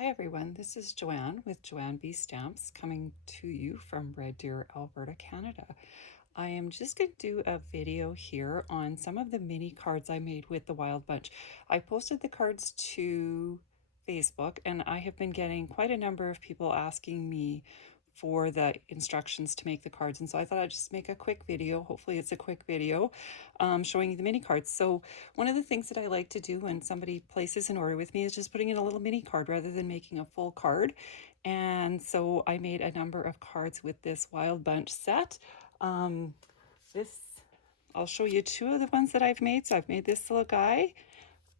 Hi everyone, this is Joanne with Joanne B Stamps coming to you from Red Deer, Alberta, Canada. I am just going to do a video here on some of the mini cards I made with the Wild Bunch. I posted the cards to Facebook and I have been getting quite a number of people asking me for the instructions to make the cards, and so I thought I'd just make a quick video. Hopefully it's a quick video showing you the mini cards. So one of the things that I like to do when somebody places an order with me is just putting in a little mini card rather than making a full card. And so I made a number of cards with this Wild Bunch set. I'll show you two of the ones that I've made. So I've made this little guy,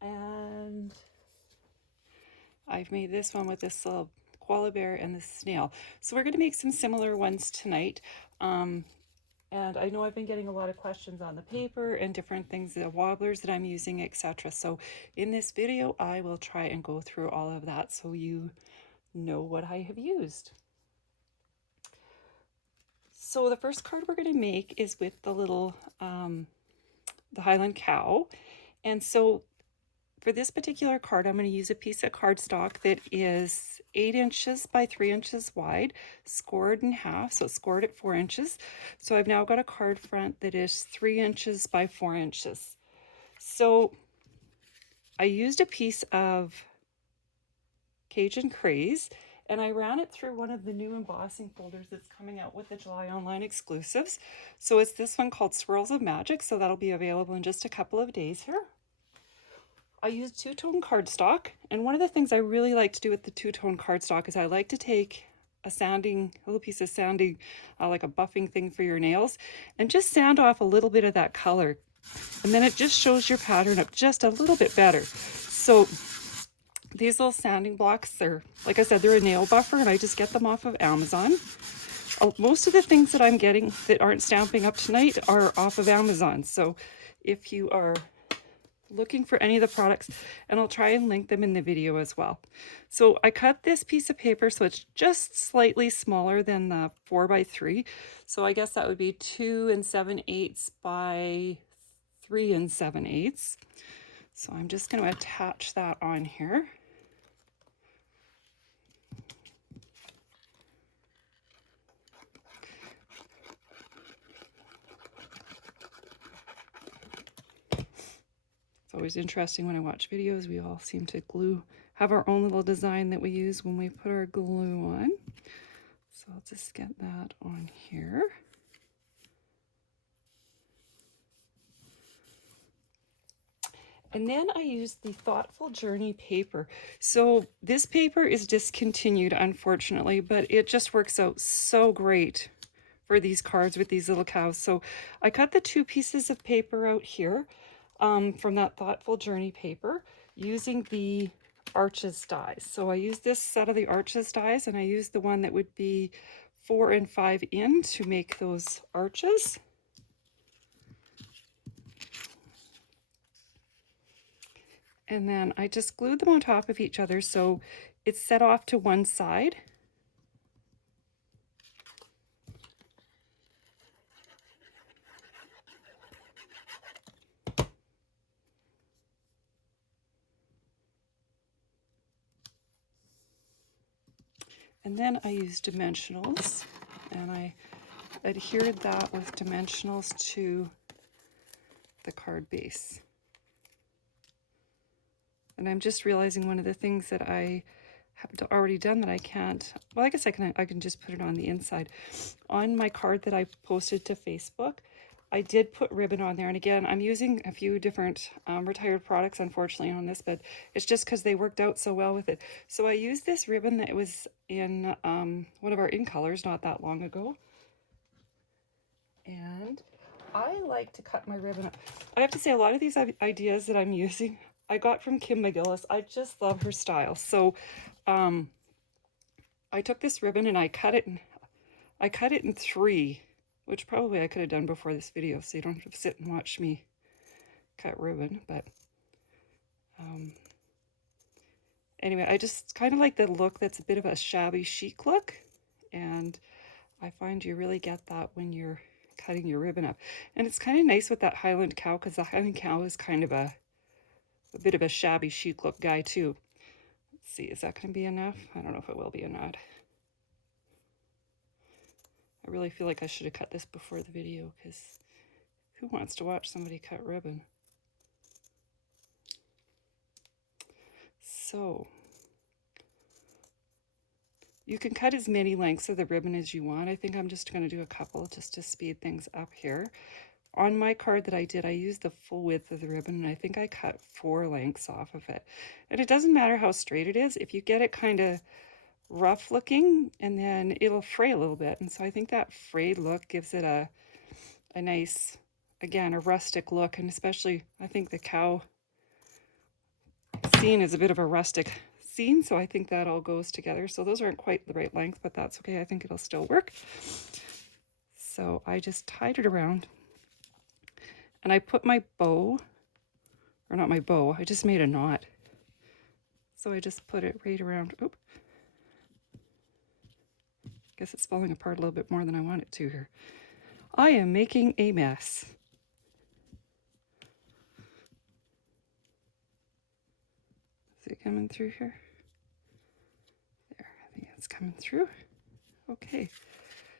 and I've made this one with this little koala bear and this snail. So we're going to make some similar ones tonight. And I know I've been getting a lot of questions on the paper and different things, the wobblers that I'm using, etc. So in this video, I will try and go through all of that so you know what I have used. So the first card we're going to make is with the little, the Highland cow. And so for this particular card, I'm going to use a piece of cardstock that is 8 inches by 3 inches wide, scored in half, so it's scored at 4 inches. So I've now got a card front that is 3 inches by 4 inches. So I used a piece of Cajun Craze, and I ran it through one of the new embossing folders that's coming out with the July online exclusives. So it's this one called Swirls of Magic, so that'll be available in just a couple of days here. I used two-tone cardstock, and one of the things I really like to do with the two-tone cardstock is I like to take a little piece of sanding, like a buffing thing for your nails, and just sand off a little bit of that color. And then it just shows your pattern up just a little bit better. So these little sanding blocks, like I said, they're a nail buffer, and I just get them off of Amazon. Most of the things that I'm getting that aren't Stampin' Up! Tonight are off of Amazon. So if you are looking for any of the products, and I'll try and link them in the video as well. So I cut this piece of paper so it's just slightly smaller than the 4x3. So I guess that would be 2 7/8 by 3 7/8. So I'm just going to attach that on here. It's always interesting when I watch videos, we all seem to have our own little design that we use when we put our glue on. So I'll just get that on here. And then I used the Thoughtful Journey paper. So this paper is discontinued, unfortunately, but it just works out so great for these cards with these little cows. So I cut the two pieces of paper out here from that Thoughtful Journey paper using the Arches dies. So I used this set of the Arches dies, and I used the one that would be 4 and 5 in to make those arches. And then I just glued them on top of each other so it's set off to one side. And then I used dimensionals, and I adhered that with dimensionals to the card base. And I'm just realizing one of the things that I have already done that I can't, well, I guess I can just put it on the inside. On my card that I posted to Facebook, I did put ribbon on there, and again, I'm using a few different retired products, unfortunately, on this, but it's just because they worked out so well with it. So I used this ribbon that was in one of our in colors not that long ago, and I like to cut my ribbon up. I have to say, a lot of these ideas that I'm using, I got from Kim McGillis. I just love her style. So I took this ribbon and I cut it in 3. Which probably I could have done before this video, so you don't have to sit and watch me cut ribbon, but anyway, I just kind of like the look that's a bit of a shabby chic look, and I find you really get that when you're cutting your ribbon up. And it's kind of nice with that Highland cow, because the Highland cow is kind of a bit of a shabby chic look guy too. see, is that going to be enough? I don't know if it will be or not. I really feel like I should have cut this before the video, because who wants to watch somebody cut ribbon? So you can cut as many lengths of the ribbon as you want. I think I'm just going to do a couple just to speed things up here. On my card that I did, I used the full width of the ribbon, and I think I cut 4 lengths off of it. And it doesn't matter how straight it is. If you get it kind of rough looking, and then it'll fray a little bit. And so I think that frayed look gives it a nice, again, a rustic look. And especially, I think the cow scene is a bit of a rustic scene, so I think that all goes together. So those aren't quite the right length, but that's okay. I think it'll still work. So I just tied it around, and I put my bow, or not my bow, I just made a knot. So I just put it right around. Oop. Guess it's falling apart a little bit more than I want it to here. I am making a mess. Is it coming through here? There, I think it's coming through. Okay,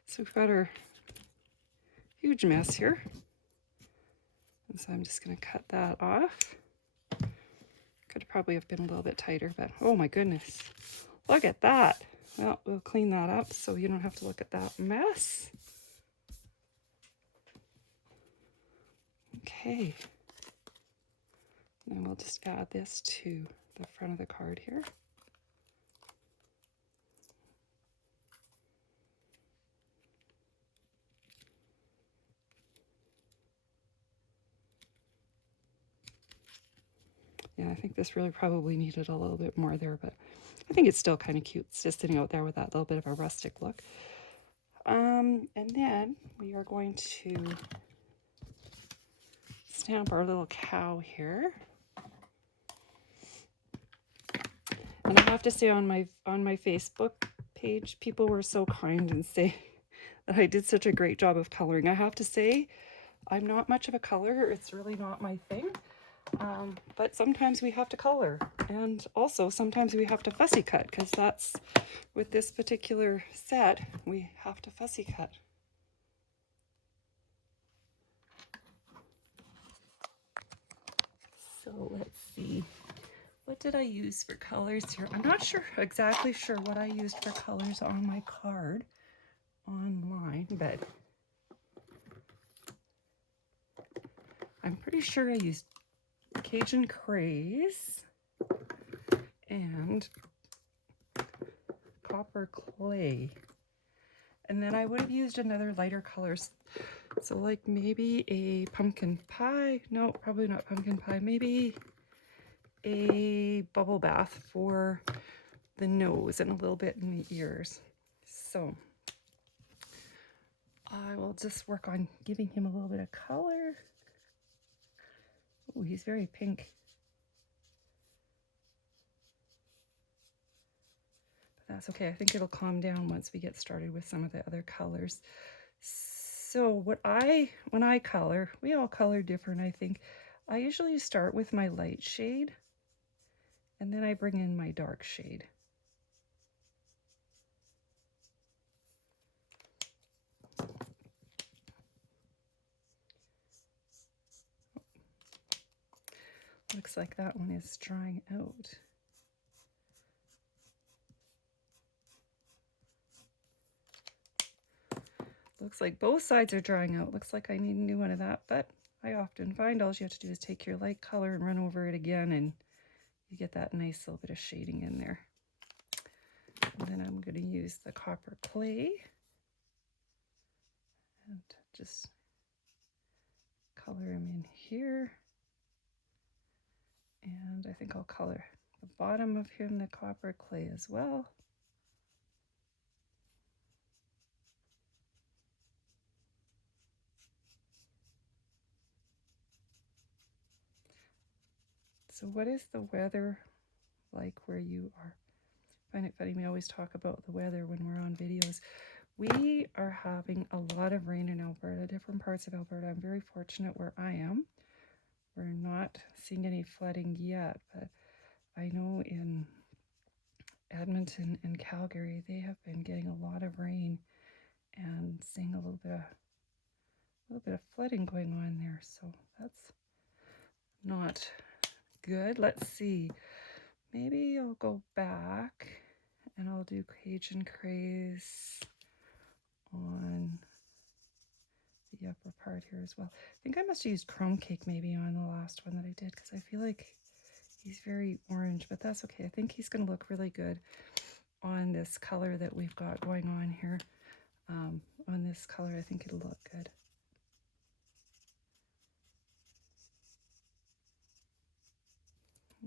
so we've got our huge mess here. And so I'm just going to cut that off. Could probably have been a little bit tighter, but oh my goodness, look at that. Well, we'll clean that up so you don't have to look at that mess. Okay, then we'll just add this to the front of the card here. Yeah, I think this really probably needed a little bit more there, but I think it's still kind of cute. It's just sitting out there with that little bit of a rustic look. And then we are going to stamp our little cow here. And I have to say, on my Facebook page, people were so kind and say that I did such a great job of coloring. I have to say, I'm not much of a colorer. It's really not my thing. But sometimes we have to color, and also sometimes we have to fussy cut, because that's, with this particular set, we have to fussy cut. So let's see, what did I use for colors here? I'm not exactly sure what I used for colors on my card online, but I'm pretty sure I used Cajun Craze and copper clay, and then I would have used another lighter colors, so like maybe a pumpkin pie, no, probably not pumpkin pie, maybe a bubble bath for the nose and a little bit in the ears. So I will just work on giving him a little bit of color. Oh, he's very pink. But that's okay. I think it'll calm down once we get started with some of the other colors. So when I color, we all color different, I think. I usually start with my light shade, and then I bring in my dark shade. Looks like that one is drying out. Looks like both sides are drying out. Looks like I need a new one of that, but I often find all you have to do is take your light color and run over it again, and you get that nice little bit of shading in there. And then I'm going to use the copper clay and just color him in here. And I think I'll color the bottom of him the copper clay as well. So what is the weather like where you are? I find it funny, we always talk about the weather when we're on videos. We are having a lot of rain in Alberta, different parts of Alberta. I'm very fortunate where I am. We're not seeing any flooding yet, but I know in Edmonton and Calgary, they have been getting a lot of rain and seeing a little bit of flooding going on there. So that's not good. Let's see. Maybe I'll go back and I'll do Cajun Craze on the upper part here as well. I think I must have used Chrome Cake maybe on the last one that I did, because I feel like he's very orange, but that's okay. I think he's going to look really good on this color that we've got going on here. On this color, I think it'll look good.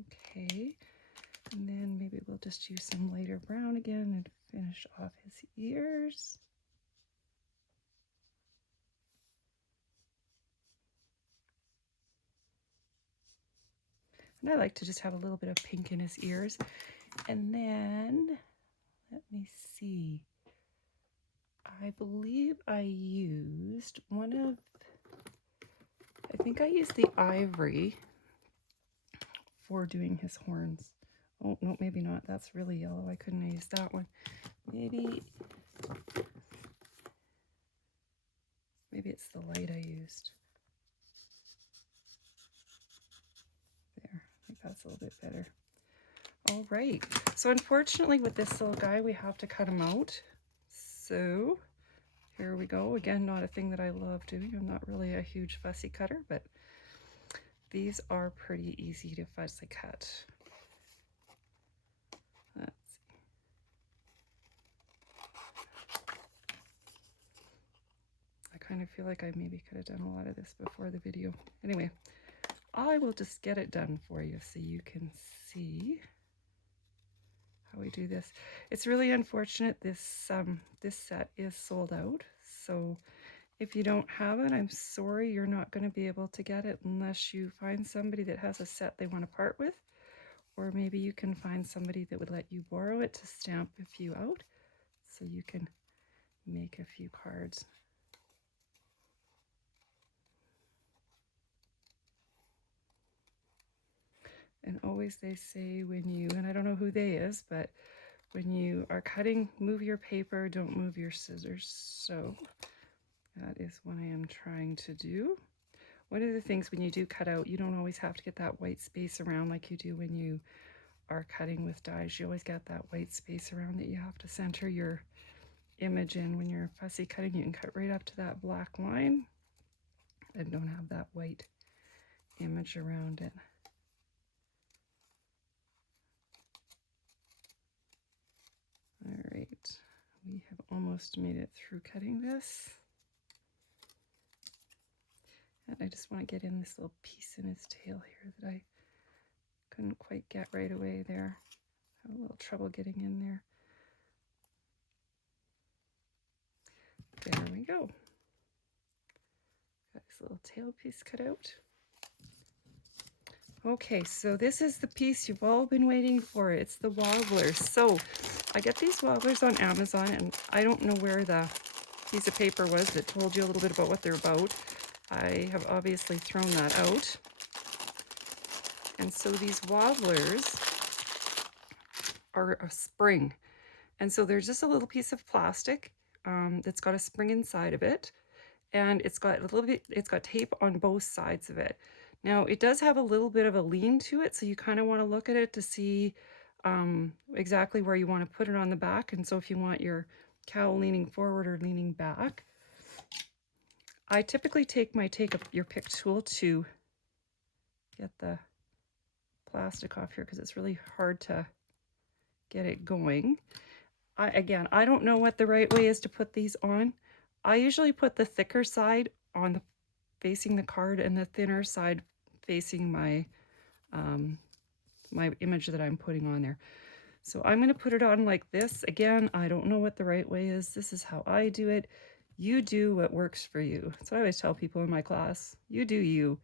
Okay, and then maybe we'll just use some lighter brown again and finish off his ears. And I like to just have a little bit of pink in his ears. And then, let me see. I believe I used I think I used the ivory for doing his horns. Oh, no, maybe not. That's really yellow. I couldn't use that one. Maybe it's the light I used. There, I think that's a little bit better. All right, so unfortunately with this little guy, we have to cut him out. So here we go. Again, not a thing that I love doing. I'm not really a huge fussy cutter, but these are pretty easy to fussy cut. Let's see. I kind of feel like I maybe could have done a lot of this before the video. Anyway, I will just get it done for you so you can see how we do this. It's really unfortunate this this set is sold out, so if you don't have it, I'm sorry, you're not going to be able to get it unless you find somebody that has a set they want to part with, or maybe you can find somebody that would let you borrow it to stamp a few out so you can make a few cards. And always they say when you, and I don't know who they is, but when you are cutting, move your paper, don't move your scissors. So that is what I am trying to do. One of the things when you do cut out, you don't always have to get that white space around like you do when you are cutting with dies. You always get that white space around that you have to center your image in. When you're fussy cutting, you can cut right up to that black line and don't have that white image around it. All right, we have almost made it through cutting this. And I just want to get in this little piece in his tail here that I couldn't quite get right away there. Had a little trouble getting in there. There we go. Got this little tail piece cut out. Okay, so this is the piece you've all been waiting for. It's the wobblers. So I get these wobblers on Amazon, and I don't know where the piece of paper was that told you a little bit about what they're about. I have obviously thrown that out. And so these wobblers are a spring. And so there's just a little piece of plastic that's got a spring inside of it. And it's got tape on both sides of it. Now it does have a little bit of a lean to it, so you kind of want to look at it to see exactly where you want to put it on the back. And so if you want your cowl leaning forward or leaning back, I typically take your pick tool to get the plastic off here because it's really hard to get it going. Again, I don't know what the right way is to put these on. I usually put the thicker side on facing the card and the thinner side facing my my image that I'm putting on there. So I'm going to put it on like this. Again, I don't know what the right way is. This is how I do it. You do what works for you. So I always tell people in my class, you do you.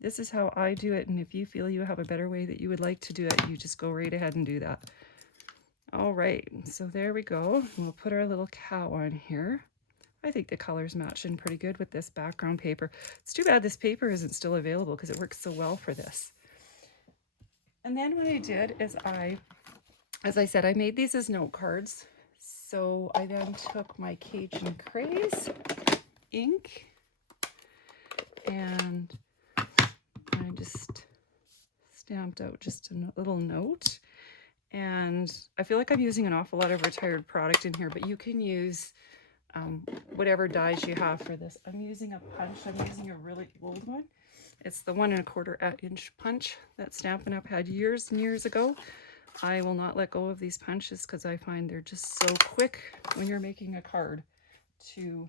This is how I do it, and if you feel you have a better way that you would like to do it, you just go right ahead and do that. All right, so there we go. And we'll put our little cow on here. I think the colors match in pretty good with this background paper. It's too bad this paper isn't still available because it works so well for this. And then what I did is I as I said, I made these as note cards. So I then took my Cajun Craze ink and I just stamped out just a little note. And I feel like I'm using an awful lot of retired product in here, but you can use whatever dies you have for this. I'm using a punch. I'm using a really old one. It's the 1 1/4 inch punch that Stampin' Up! Had years and years ago. I will not let go of these punches because I find they're just so quick when you're making a card to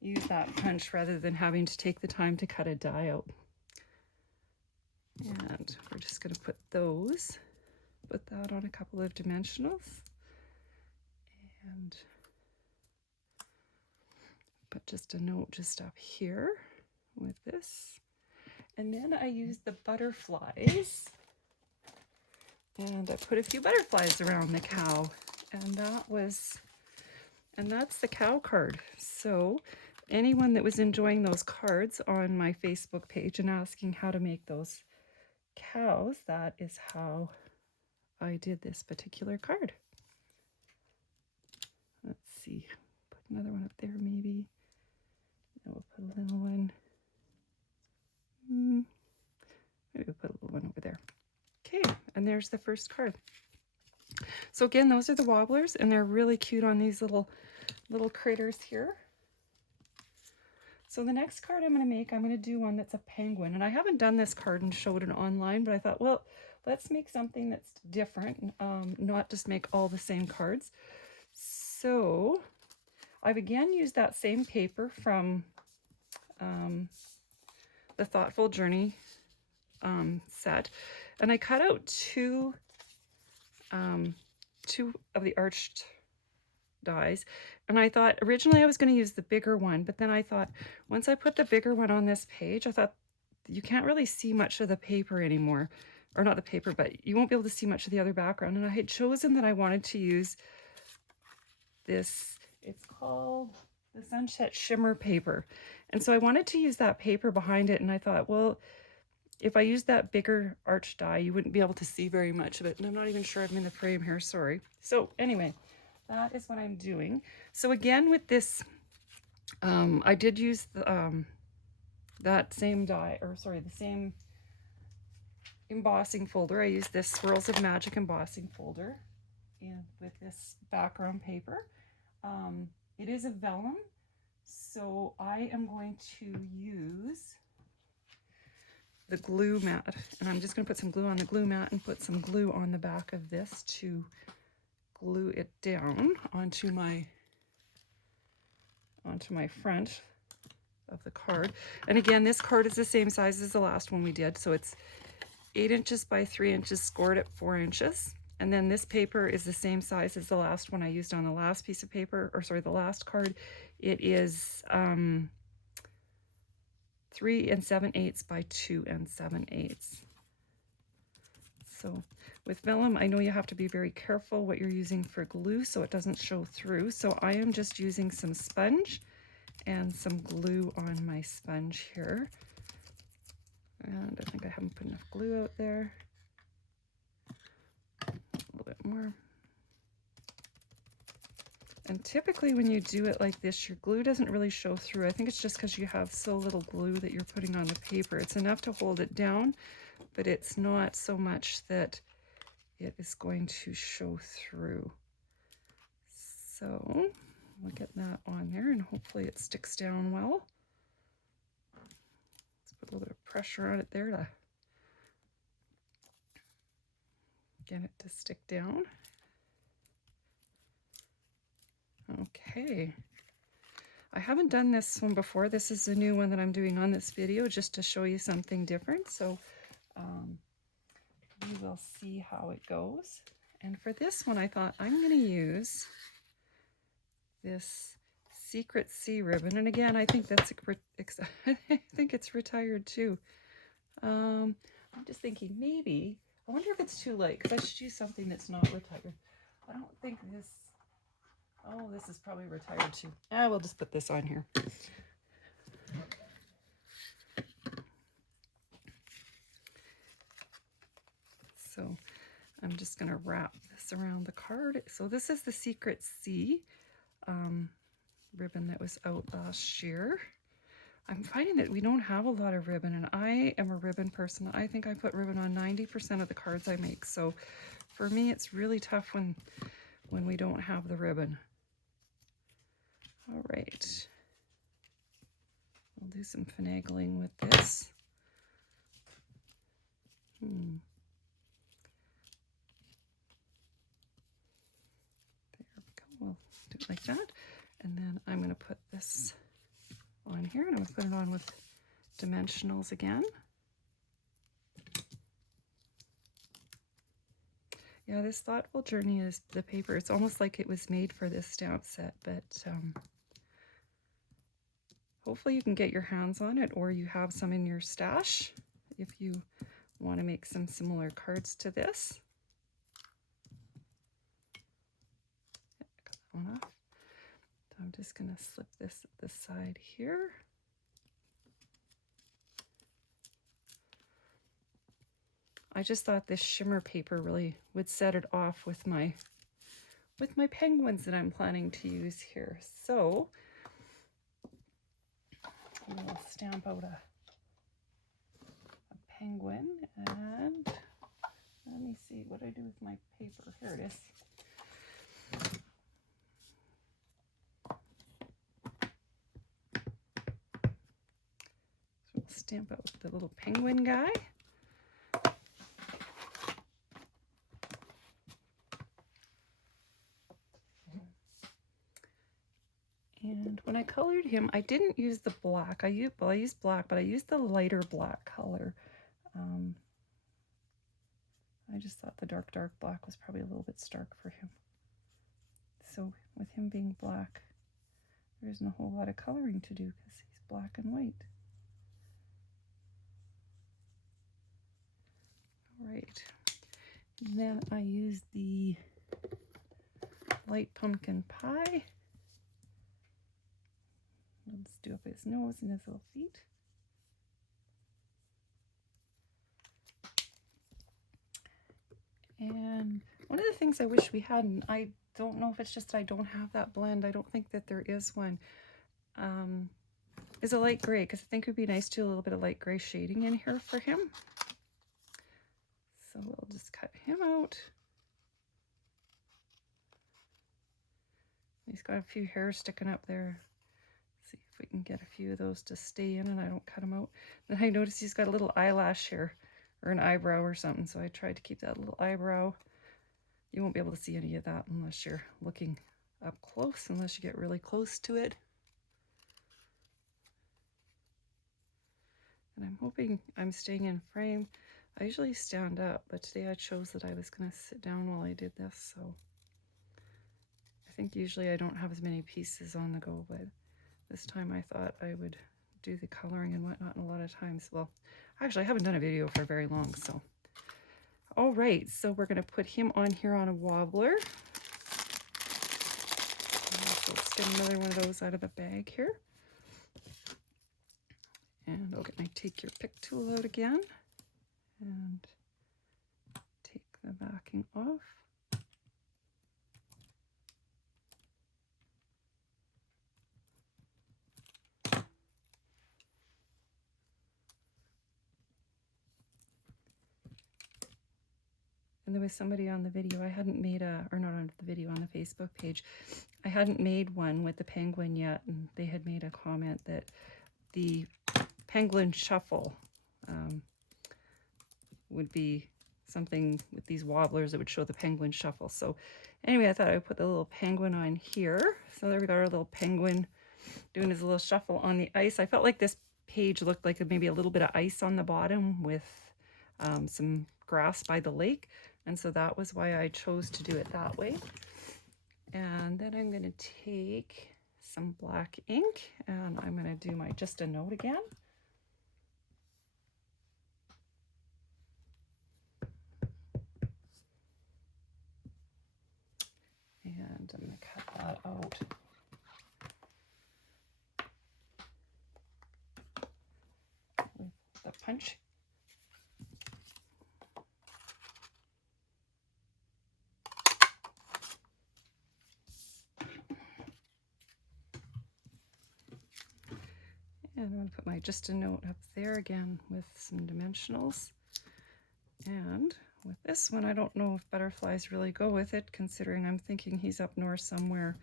use that punch rather than having to take the time to cut a die out. And we're just going to put that on a couple of dimensionals and put just a note just up here with this. And then I used the butterflies and I put a few butterflies around the cow, and that's the cow card. So anyone that was enjoying those cards on my Facebook page and asking how to make those cows, that is how I did this particular card. Let's see, put another one up there maybe. No, we'll put a little one. Maybe we'll put a little one over there. Okay, and there's the first card. So again, those are the wobblers, and they're really cute on these little critters here. So the next card I'm going to make, I'm going to do one that's a penguin. And I haven't done this card and showed it online, but I thought, well, let's make something that's different, not just make all the same cards. So I've again used that same paper from the Thoughtful Journey set. And I cut out two of the arched dies, and I thought originally I was going to use the bigger one, but then I thought once I put the bigger one on this page, I thought you can't really see much of the paper anymore, or not the paper, but you won't be able to see much of the other background. And I had chosen that I wanted to use this, it's called the Sunset Shimmer paper, and so I wanted to use that paper behind it, and I thought, well, if I used that bigger arch die, you wouldn't be able to see very much of it. And I'm not even sure I'm in the frame here, sorry. So anyway, that is what I'm doing. So again, with this, I did use the, that same die, or sorry, the same embossing folder. I used this Swirls of Magic embossing folder and with this background paper. It is a vellum, so I am going to use the glue mat, and I'm just going to put some glue on the glue mat and put some glue on the back of this to glue it down onto my front of the card. And again, this card is the same size as the last one we did, so it's 8 inches by 3 inches, scored at 4 inches. And then this paper is the same size as the last one I used on the last piece of paper, or sorry, the last card. It is 3 7/8 by 2 7/8. So with vellum, I know you have to be very careful what you're using for glue so it doesn't show through. So I am just using some sponge and some glue on my sponge here. And I think I haven't put enough glue out there. A little bit more. And typically when you do it like this, your glue doesn't really show through. I think it's just because you have so little glue that you're putting on the paper. It's enough to hold it down, but it's not so much that it is going to show through. So we'll get that on there and hopefully it sticks down well. Let's put a little bit of pressure on it there to get it to stick down. Okay, I haven't done this one before. This is a new one that I'm doing on this video just to show you something different. So we will see how it goes. And for this one, I thought I'm going to use this Secret Sea ribbon. And again, I think that's I think it's retired too. I'm just thinking maybe, I wonder if it's too late because I should use something that's not retired. I don't think this. Oh, this is probably retired too. We'll just put this on here. So I'm just going to wrap this this around the card. So this is the Secret C ribbon that was out last year. I'm finding that we don't have a lot of ribbon, and I am a ribbon person. I think I put ribbon on 90% of the cards I make. So for me, it's really tough when we don't have the ribbon. All right. I'll do some finagling with this. There we go. We'll do it like that. And then I'm going to put this on here, and I'm going to put it on with dimensionals again. Yeah, this Thoughtful Journey is the paper. It's almost like it was made for this stamp set, but hopefully you can get your hands on it, or you have some in your stash if you want to make some similar cards to this. Cut that one off. So I'm just going to slip this at the side here. I just thought this shimmer paper really would set it off with my penguins that I'm planning to use here. So we'll stamp out a penguin, and let me see what I do with my paper. Here it is. So we'll stamp out the little penguin guy. And when I colored him, I didn't use the black. I used black, but I used the lighter black color. I just thought the dark black was probably a little bit stark for him. So with him being black, there isn't a whole lot of coloring to do because he's black and white. All right. And then I used the light pumpkin pie. Let's do up his nose and his little feet. And one of the things I wish we had, and I don't know if it's just that I don't have that blend, I don't think that there is one, is a light gray, because I think it would be nice to do a little bit of light gray shading in here for him. So we'll just cut him out. He's got a few hairs sticking up there. See if we can get a few of those to stay in and I don't cut them out. Then I noticed he's got a little eyelash here, or an eyebrow or something, so I tried to keep that little eyebrow. You won't be able to see any of that unless you're looking up close, unless you get really close to it. And I'm hoping I'm staying in frame. I usually stand up, but today I chose that I was going to sit down while I did this, so I think usually I don't have as many pieces on the go, but this time I thought I would do the coloring and whatnot, and a lot of times, well, actually I haven't done a video for very long, so. All right, so we're going to put him on here on a wobbler. So let's get another one of those out of the bag here. And I'll get my take your pick tool out again and take the backing off. And there was somebody on the video, I hadn't made or not on the video, on the Facebook page, I hadn't made one with the penguin yet, and they had made a comment that the penguin shuffle would be something with these wobblers that would show the penguin shuffle. So anyway, I thought I would put the little penguin on here. So there we got our little penguin doing his little shuffle on the ice. I felt like this page looked like maybe a little bit of ice on the bottom with some grass by the lake. And so that was why I chose to do it that way. And then I'm going to take some black ink and I'm going to do my just a note again. And I'm going to cut that out. With the punch. And I'm going to put my just a note up there again with some dimensionals. And with this one, I don't know if butterflies really go with it, considering I'm thinking he's up north somewhere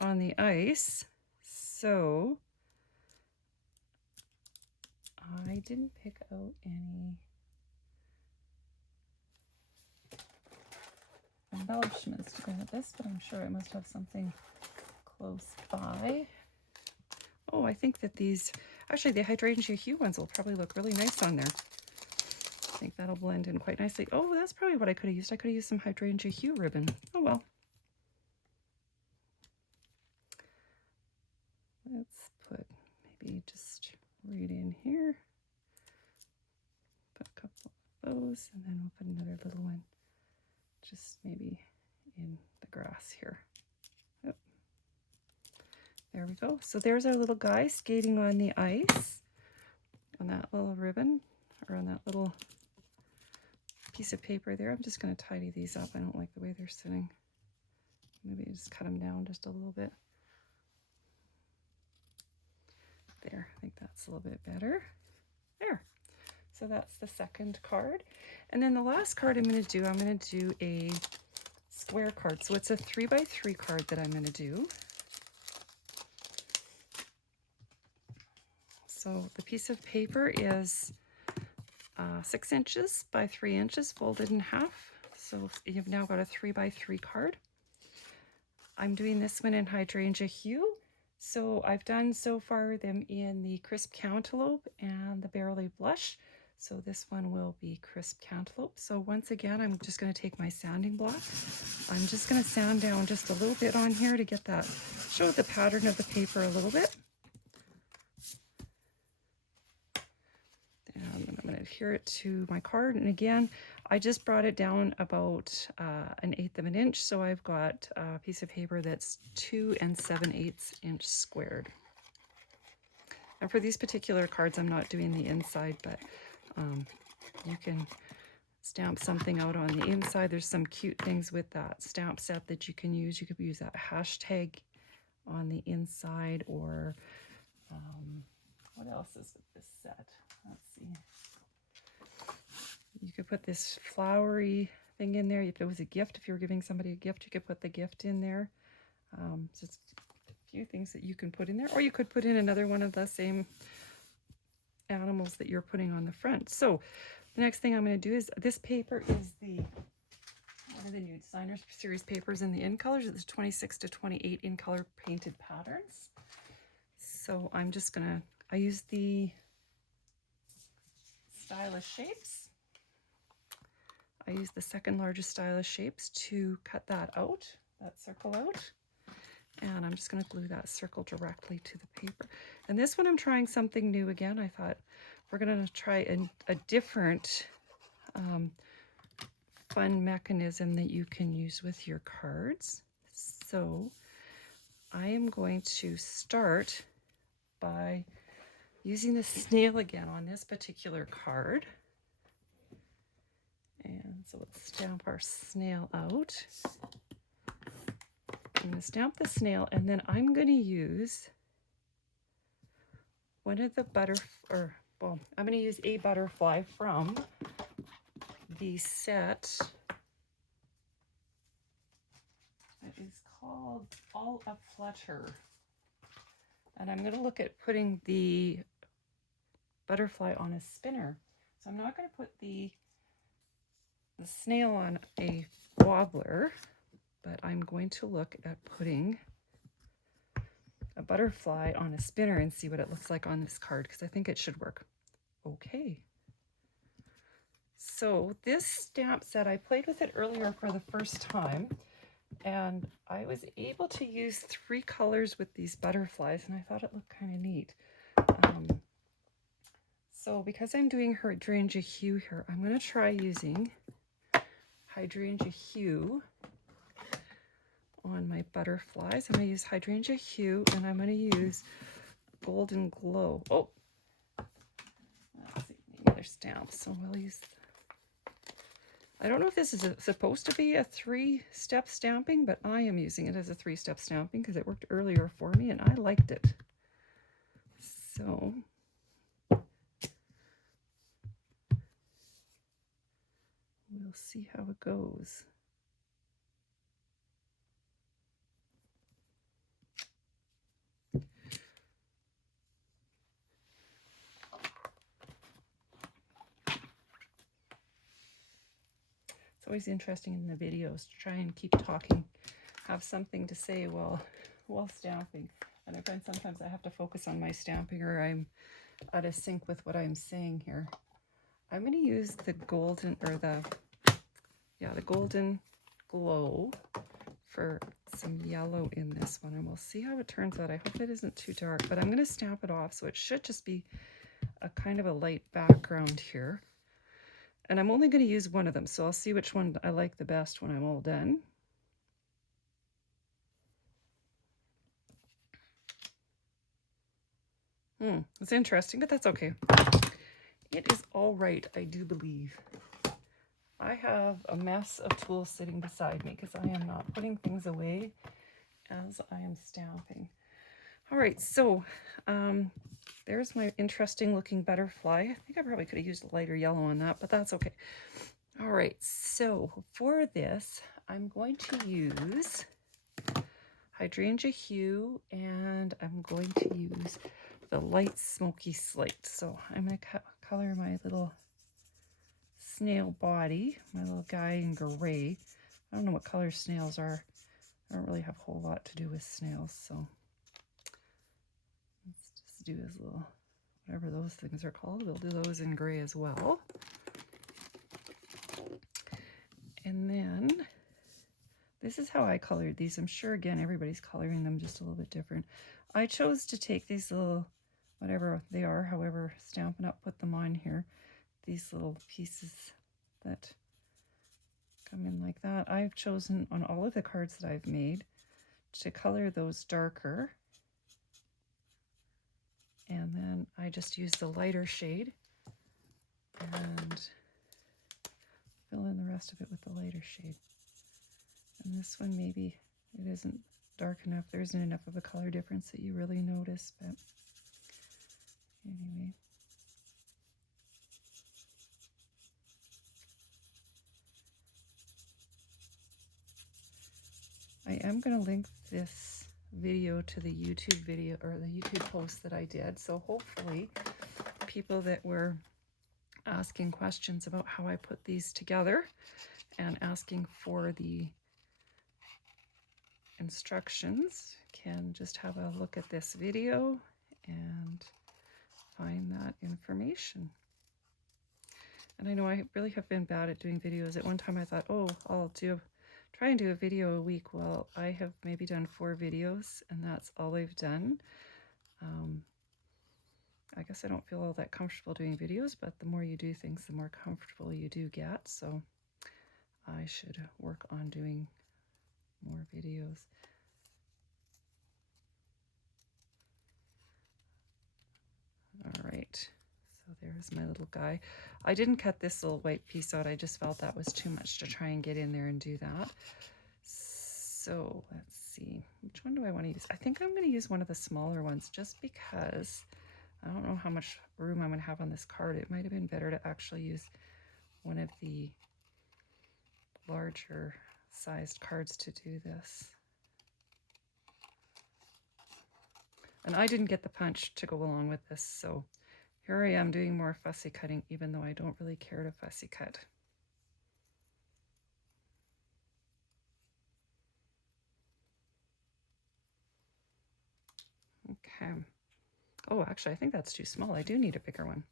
on the ice. So I didn't pick out any embellishments to go with this, but I'm sure I must have something close by. Oh, I think that these, actually the hydrangea hue ones will probably look really nice on there. I think that'll blend in quite nicely. Oh, that's probably what I could have used. I could have used some hydrangea hue ribbon. Oh well. Let's put maybe just right in here. Put a couple of those, and then we'll put another little one just maybe in the grass here. Yep. There we go. So there's our little guy skating on the ice on that little ribbon, or on that little piece of paper there. I'm just going to tidy these up. I don't like the way they're sitting. Maybe just cut them down just a little bit. There, I think that's a little bit better. There. So that's the second card. And then the last card I'm going to do a square card. So it's a 3x3 card that I'm going to do. So the piece of paper is 6 inches by 3 inches folded in half. So you've now got a 3x3 card. I'm doing this one in hydrangea hue. So I've done so far them in the crisp cantaloupe and the barley blush. So this one will be crisp cantaloupe. So once again, I'm just going to take my sanding block. I'm just going to sand down just a little bit on here to get that, show the pattern of the paper a little bit. And I'm going to adhere it to my card. And again, I just brought it down about 1/8 of an inch. So I've got a piece of paper that's 2 7/8 inch squared. And for these particular cards, I'm not doing the inside, but you can stamp something out on the inside. There's some cute things with that stamp set that you can use. You could use that hashtag on the inside, or what else is with this set? Let's see. You could put this flowery thing in there. If it was a gift, if you were giving somebody a gift, you could put the gift in there. Just a few things that you can put in there, or you could put in another one of the same animals that you're putting on the front. So the next thing I'm going to do is, this paper is one of the new designer series papers in the in colors. It's 26 to 28 in color painted patterns. So I'm just going to, I use the Stylish Shapes. I use the second largest Stylish Shapes to cut that out, that circle out. And I'm just going to glue that circle directly to the paper. And this one I'm trying something new again. I thought we're going to try a different fun mechanism that you can use with your cards. So I am going to start by using the snail again on this particular card. And so let's stamp our snail out. I'm going to stamp the snail, and then I'm going to use one of the I'm going to use a butterfly from the set. It is called All a Flutter. And I'm going to look at putting the butterfly on a spinner. So I'm not going to put the snail on a wobbler, but I'm going to look at putting a butterfly on a spinner and see what it looks like on this card, because I think it should work. Okay. So this stamp set, I played with it earlier for the first time, and I was able to use 3 colors with these butterflies, and I thought it looked kind of neat. So because I'm doing hydrangea hue here, I'm going to try using hydrangea hue on my butterflies. I'm going to use hydrangea hue, and I'm going to use golden glow. Oh, let's see, another stamp. So we'll use, I don't know if this is supposed to be a 3-step stamping, but I am using it as a 3-step stamping because it worked earlier for me and I liked it. So we'll see how it goes. It's always interesting in the videos to try and keep talking, have something to say while stamping. And I find sometimes I have to focus on my stamping or I'm out of sync with what I'm saying here. I'm going to use the golden, or the golden glow for some yellow in this one, and we'll see how it turns out. I hope it isn't too dark, but I'm going to stamp it off, so it should just be a kind of a light background here. And I'm only going to use one of them, so I'll see which one I like the best when I'm all done. It's interesting, but that's okay. It is all right, I do believe. I have a mess of tools sitting beside me because I am not putting things away as I am stamping. All right, so there's my interesting looking butterfly. I think I probably could have used a lighter yellow on that, but that's okay. All right, so for this, I'm going to use hydrangea hue, and I'm going to use the light smoky slate. So I'm going to color my little snail body, my little guy in gray. I don't know what color snails are. I don't really have a whole lot to do with snails, so let's just do his little, whatever those things are called. We'll do those in gray as well. And then this is how I colored these. I'm sure, again, everybody's coloring them just a little bit different. I chose to take these little, whatever they are, however, Stampin' Up! Put them on here. These little pieces that come in like that. I've chosen on all of the cards that I've made to color those darker. And then I just use the lighter shade and fill in the rest of it with the lighter shade. And this one, maybe it isn't dark enough. There isn't enough of a color difference that you really notice, but anyway. I am going to link this video to the YouTube video, or the YouTube post that I did. So hopefully people that were asking questions about how I put these together and asking for the instructions can just have a look at this video and find that information. And I know I really have been bad at doing videos. At one time I thought, oh, I'll try and do a video a week. Well, I have maybe done 4 videos and that's all I've done. I guess I don't feel all that comfortable doing videos, but the more you do things, the more comfortable you do get. So I should work on doing more videos. All right, so there's my little guy. I didn't cut this little white piece out. I just felt that was too much to try and get in there and do that. So let's see, which one do I want to use? I think I'm going to use one of the smaller ones just because I don't know how much room I'm going to have on this card. It might have been better to actually use one of the larger sized cards to do this. And I didn't get the punch to go along with this, so here I am doing more fussy cutting, even though I don't really care to fussy cut. Okay. Oh, actually, I think that's too small. I do need a bigger one.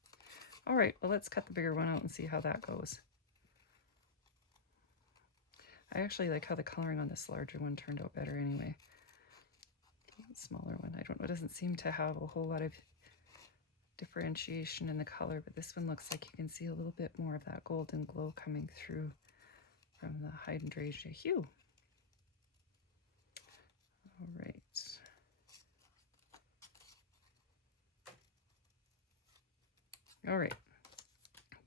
All right, well, let's cut the bigger one out and see how that goes. I actually like how the coloring on this larger one turned out better anyway. The smaller one, I don't know, it doesn't seem to have a whole lot of differentiation in the color, but this one looks like you can see a little bit more of that golden glow coming through from the hydrangea hue. All right. All right,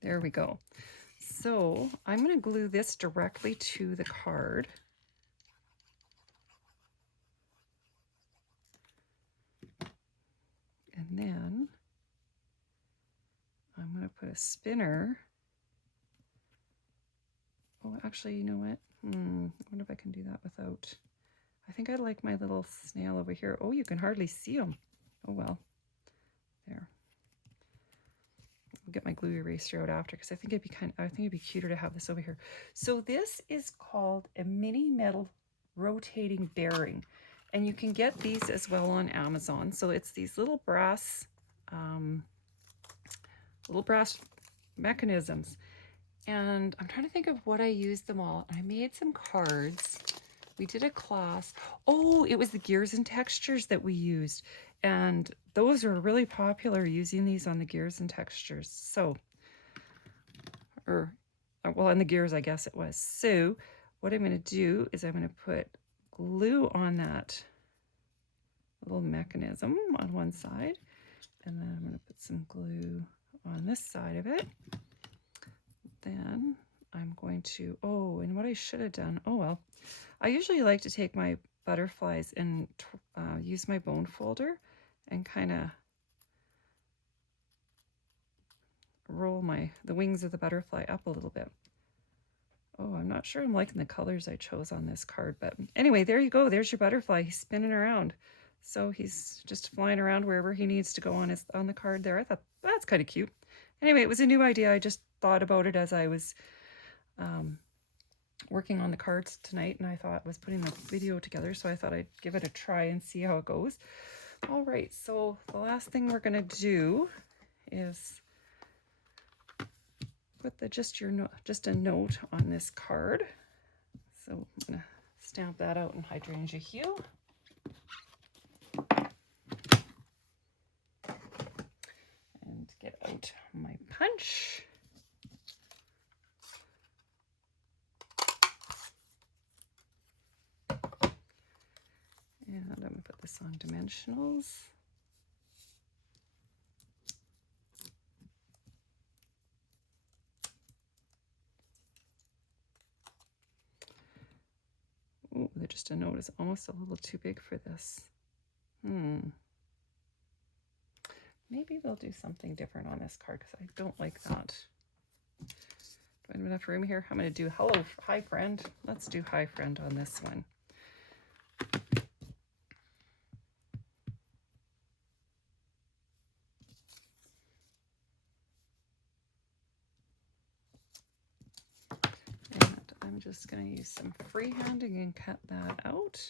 there we go. So I'm going to glue this directly to the card. And then I'm going to put a spinner. Oh, actually, you know what? I wonder if I can do that without... I think I like my little snail over here. Oh, you can hardly see him. Oh, well. There. I'll get my glue eraser out after because I think it'd be cuter to have this over here. So this is called a mini metal rotating bearing, and you can get these as well on Amazon. So it's these little brass mechanisms, and I'm trying to think of what I used them all. I made some cards. We did a class. Oh, it was the gears and textures that we used, and those were really popular, using these on the gears and textures. So, well, on the gears, I guess it was. So what I'm going to do is I'm going to put glue on that little mechanism on one side, and then I'm going to put some glue on this side of it. Then I'm going to, oh, and what I should have done, oh well, I usually like to take my butterflies and use my bone folder and kind of roll the wings of the butterfly up a little bit. Oh, I'm not sure I'm liking the colors I chose on this card, but anyway, there you go. There's your butterfly. He's spinning around. So he's just flying around wherever he needs to go on the card there. I thought that's kind of cute. Anyway, it was a new idea. I just thought about it as I was working on the cards tonight, and I thought was putting the video together, so I thought I'd give it a try and see how it goes. All right, so the last thing we're going to do is put just a note on this card. So I'm going to stamp that out in hydrangea hue. And get out my punch. And I'm going to put this on dimensionals. Oh, the just a note is almost a little too big for this. Maybe we'll do something different on this card because I don't like that. Do I have enough room here? I'm going to do hi friend. Let's do hi friend on this one. And I'm just going to use some freehanding and cut that out.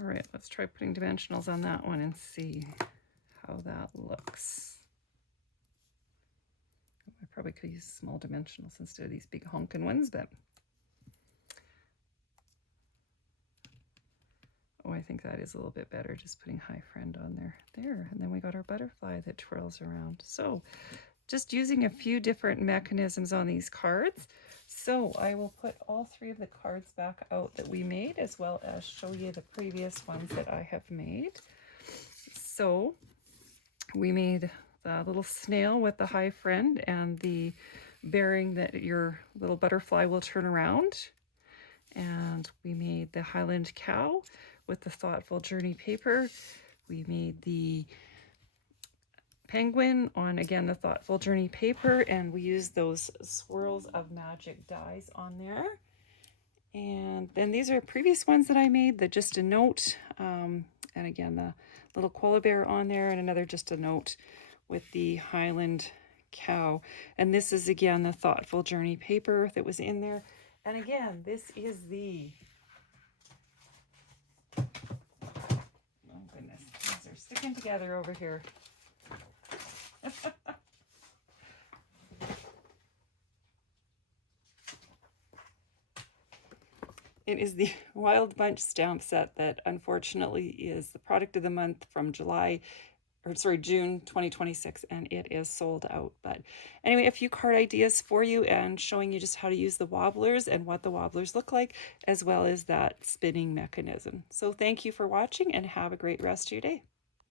All right, let's try putting dimensionals on that one and see how that looks. I probably could use small dimensionals instead of these big honking ones, but oh, I think that is a little bit better, just putting hi friend on there. And then we got our butterfly that twirls around. So just using a few different mechanisms on these cards. So I will put all three of the cards back out that we made, as well as show you the previous ones that I have made. So we made the little snail with the hi friend and the bearing that your little butterfly will turn around. And we made the Highland cow with the thoughtful journey paper. We made the penguin on, again, the thoughtful journey paper, and we used those swirls of magic dies on there. And then these are previous ones that I made, the just a note, and again the little koala bear on there, and another just a note with the Highland cow. And this is again the thoughtful journey paper that was in there. And again, this is the, oh goodness, these are sticking together over here. It is the Wild Bunch stamp set that unfortunately is the product of the month from June 2026, and it is sold out. But anyway, a few card ideas for you and showing you just how to use the wobblers and what the wobblers look like, as well as that spinning mechanism. So thank you for watching and have a great rest of your day.